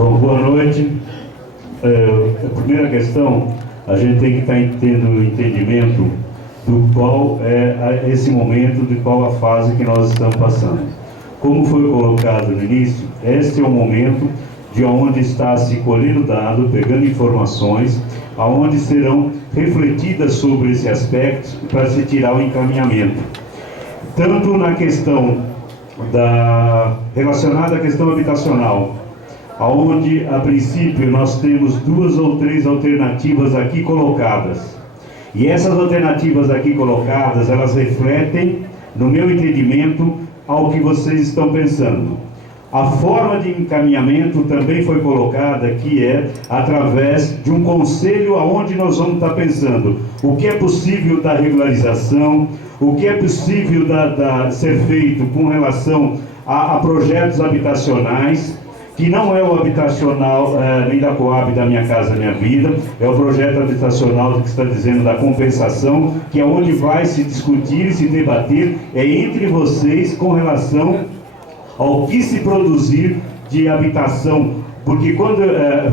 Bom, boa noite. A primeira questão, a gente tem que estar tendo o entendimento do qual é esse momento, de qual a fase que nós estamos passando. Como foi colocado no início, este é o momento de onde está se colhendo dado, pegando informações, aonde serão refletidas sobre esse aspecto para se tirar o encaminhamento. Tanto na questão relacionada à questão habitacional, onde a princípio nós temos 2 ou 3 alternativas aqui colocadas. E essas alternativas aqui colocadas, elas refletem, no meu entendimento, ao que vocês estão pensando. A forma de encaminhamento também foi colocada, que é através de um conselho aonde nós vamos estar pensando o que é possível da regularização, o que é possível ser feito com relação a projetos habitacionais, que não é o habitacional nem da Coab, da Minha Casa Minha Vida, é o projeto habitacional que está dizendo da compensação, que é onde vai se discutir e se debater entre vocês com relação ao que se produzir de habitação, porque quando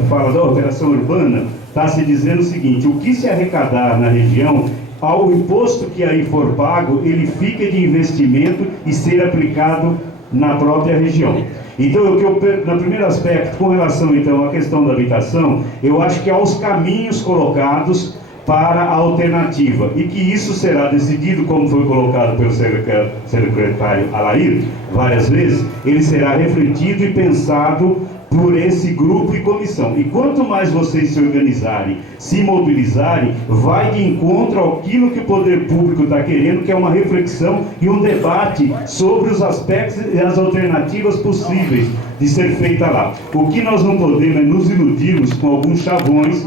fala da operação urbana, está se dizendo o seguinte: o que se arrecadar na região, ao imposto que aí for pago, ele fica de investimento e ser aplicado na própria região. Então, no primeiro aspecto, com relação então à questão da habitação, eu acho que há os caminhos colocados para a alternativa, e que isso será decidido, como foi colocado pelo secretário Alair várias vezes, ele será refletido e pensado por esse grupo e comissão. E quanto mais vocês se organizarem, se mobilizarem, vai de encontro àquilo que o poder público está querendo, que é uma reflexão e um debate sobre os aspectos e as alternativas possíveis de ser feita lá. O que nós não podemos é nos iludirmos com alguns chavões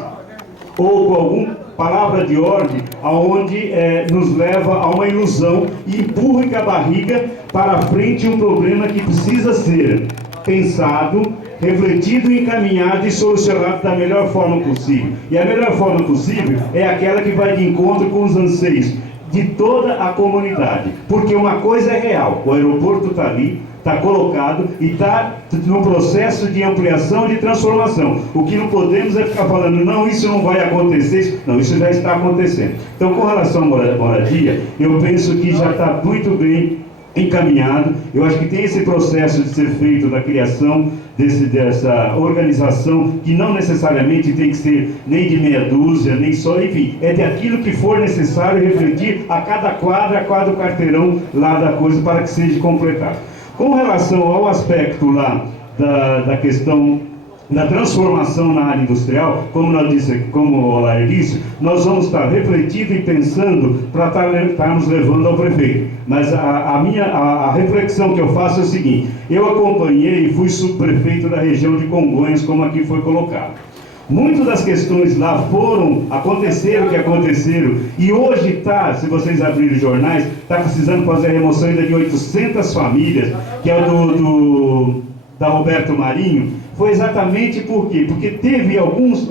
ou com alguma palavra de ordem, aonde nos leva a uma ilusão e empurra com a barriga para frente um problema que precisa ser pensado, refletido, encaminhado e solucionado da melhor forma possível. E a melhor forma possível é aquela que vai de encontro com os anseios de toda a comunidade. Porque uma coisa é real, o aeroporto está ali, está colocado e está no processo de ampliação e de transformação. O que não podemos é ficar falando, não, isso não vai acontecer. Não, isso já está acontecendo. Então, com relação à moradia, eu penso que já está muito bem encaminhado. Eu acho que tem esse processo de ser feito da criação dessa organização, que não necessariamente tem que ser nem de meia dúzia, nem só, enfim, é de aquilo que for necessário refletir a cada quadra, a cada quarteirão lá da coisa, para que seja completado. Com relação ao aspecto lá da questão da transformação na área industrial, como o Olair disse, nós vamos estar refletindo e pensando para estarmos levando ao prefeito. Mas a reflexão que eu faço é o seguinte: eu acompanhei e fui subprefeito da região de Congonhas, como aqui foi colocado. Muitas das questões lá aconteceram o que aconteceram, e hoje está, se vocês abrirem os jornais, está precisando fazer a remoção ainda de 800 famílias, que é da Roberto Marinho. Foi exatamente por quê? Porque teve alguns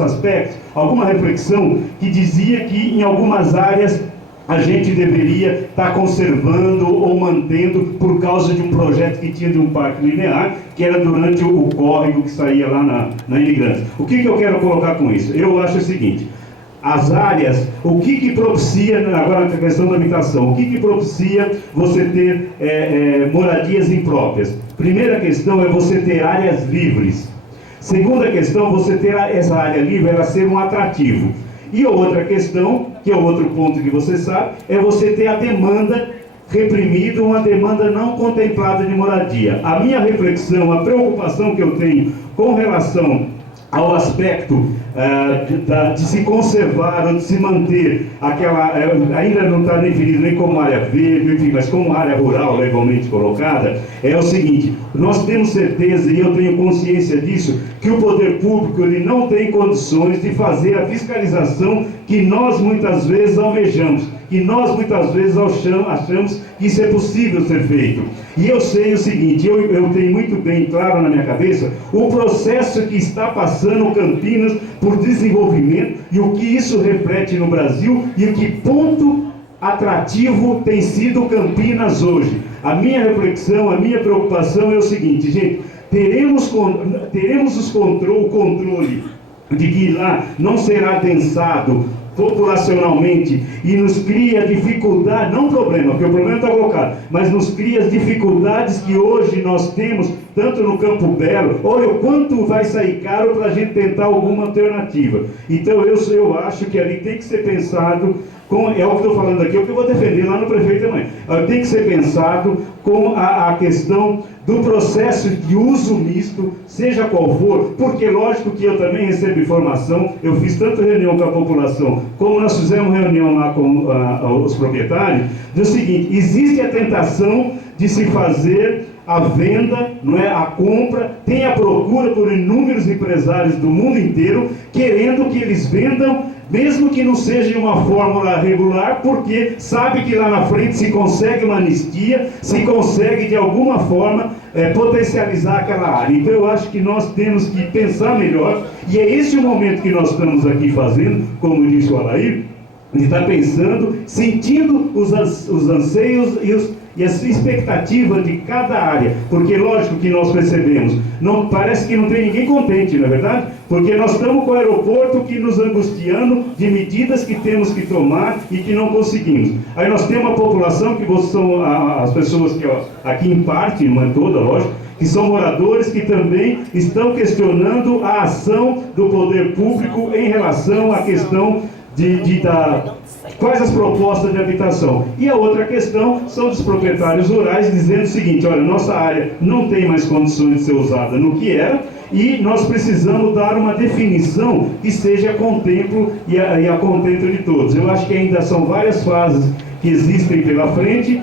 aspectos, alguma reflexão que dizia que em algumas áreas a gente deveria estar conservando ou mantendo por causa de um projeto que tinha de um parque linear, que era durante o córrego que saía lá na Imigrância. O que eu quero colocar com isso? Eu acho o seguinte: as áreas, o que propicia, agora a questão da habitação, o que propicia você ter moradias impróprias? Primeira questão é você ter áreas livres. Segunda questão, você ter essa área livre, ela ser um atrativo. E a outra questão, que é o outro ponto que você sabe, é você ter a demanda reprimida, uma demanda não contemplada de moradia. A minha reflexão, a preocupação que eu tenho com relação ao aspecto de se conservar ou de se manter aquela, ainda não está definido nem como área verde, enfim, mas como área rural legalmente colocada, é o seguinte: nós temos certeza, e eu tenho consciência disso, que o poder público ele não tem condições de fazer a fiscalização que nós muitas vezes almejamos, que nós muitas vezes achamos que isso é possível ser feito. E eu sei o seguinte, eu tenho muito bem claro na minha cabeça o processo que está passando Campinas por desenvolvimento e o que isso reflete no Brasil e que ponto atrativo tem sido Campinas hoje. A minha reflexão, a minha preocupação é o seguinte, gente, teremos o controle de que lá não será densado populacionalmente e nos cria dificuldade, não problema, porque o problema está colocado, mas nos cria as dificuldades que hoje nós temos, tanto no Campo Belo. Olha o quanto vai sair caro para a gente tentar alguma alternativa. Então eu acho que ali tem que ser pensado, é o que estou falando aqui, é o que eu vou defender lá no prefeito também. Tem que ser pensado com a questão do processo de uso misto, seja qual for, porque lógico que eu também recebo informação, eu fiz tanto reunião com a população, como nós fizemos reunião lá com os proprietários, do seguinte: existe a tentação de se fazer a venda, não é, a compra, tem a procura por inúmeros empresários do mundo inteiro, querendo que eles vendam, mesmo que não seja uma fórmula regular, porque sabe que lá na frente se consegue uma anistia, se consegue de alguma forma potencializar aquela área. Então eu acho que nós temos que pensar melhor, e é esse o momento que nós estamos aqui fazendo, como disse o Alair, de estar pensando, sentindo os anseios e as expectativas de cada área, porque lógico que nós percebemos, parece que não tem ninguém contente, não é verdade? Porque nós estamos com o aeroporto que nos angustiando de medidas que temos que tomar e que não conseguimos. Aí nós temos a população, que são as pessoas que aqui em parte, não é toda, lógico, que são moradores que também estão questionando a ação do poder público em relação à questão quais as propostas de habitação. E a outra questão são dos proprietários rurais dizendo o seguinte: olha, nossa área não tem mais condições de ser usada no que era, e nós precisamos dar uma definição que seja a contemplo e a contento de todos. Eu acho que ainda são várias fases que existem pela frente,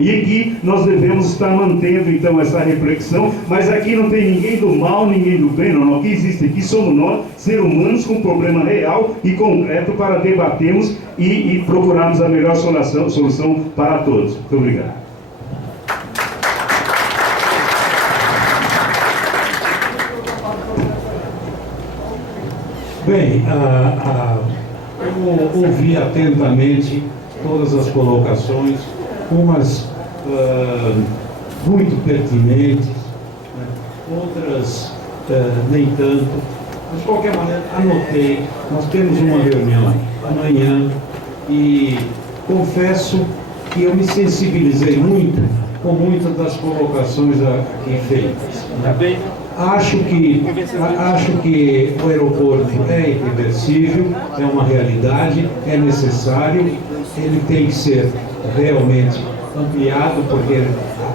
e que nós devemos estar mantendo então essa reflexão, mas aqui não tem ninguém do mal, ninguém do bem, não. O que existe aqui somos nós, seres humanos, com um problema real e concreto para debatermos e procurarmos a melhor solução para todos. Muito obrigado. Bem, eu ouvi atentamente todas as colocações, umas muito pertinentes, né? Outras nem tanto, mas de qualquer maneira anotei. Nós temos uma reunião amanhã e confesso que eu me sensibilizei muito com muitas das colocações aqui feitas, né? Acho que o aeroporto é irreversível, é uma realidade, é necessário, ele tem que ser realmente ampliado, porque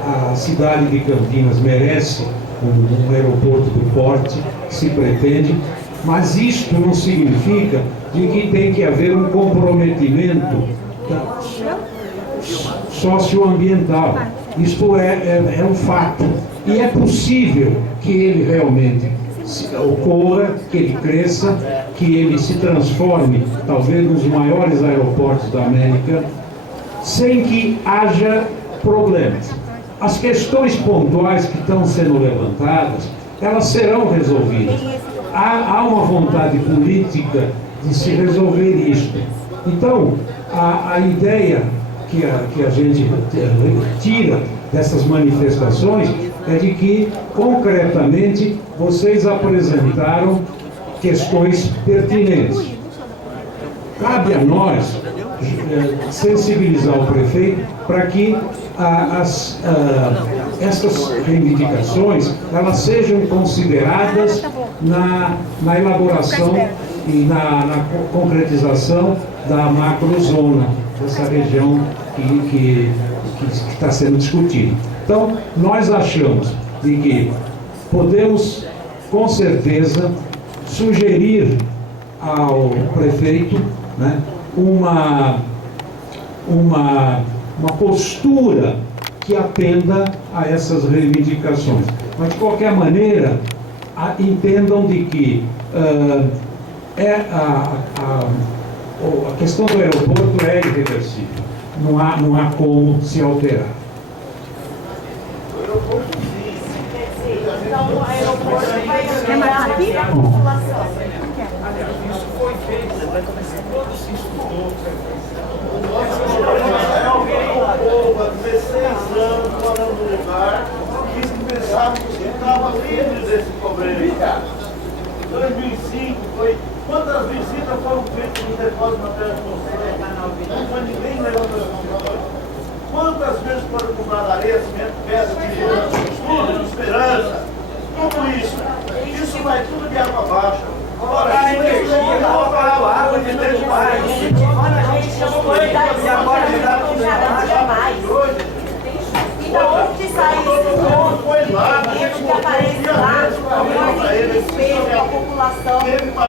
a cidade de Campinas merece um aeroporto do porte que se pretende, mas isto não significa de que tem que haver um comprometimento socioambiental. Isto é um fato, e é possível que ele realmente ocorra, que ele cresça, que ele se transforme talvez nos maiores aeroportos da América, sem que haja problemas. As questões pontuais que estão sendo levantadas, elas serão resolvidas. Há uma vontade política de se resolver isto. Então, a ideia que a gente tira dessas manifestações é de que, concretamente, vocês apresentaram questões pertinentes. Cabe a nós sensibilizar o prefeito para que essas reivindicações elas sejam consideradas na elaboração e na concretização da macrozona, dessa região que está sendo discutida. Então, nós achamos de que podemos, com certeza, sugerir ao prefeito, né, uma postura que atenda a essas reivindicações. Mas, de qualquer maneira, entendam de que a questão do aeroporto é irreversível. Não há como se alterar. Então, o aeroporto vai ampliar a população. Isso foi feito, quando se estudou. É o povo há 16 anos. estava livre desse problema. 2005 foi. Quantas visitas foram feitas no depósito de matéria de não foi ninguém levando esse. Quantas vezes foram compradas areia, cimento, pedra, tudo, esperança, tudo isso. Isso vai tudo de água abaixo. Agora, a energia, água de 3 bairros. Olha, a gente chamou ele e agora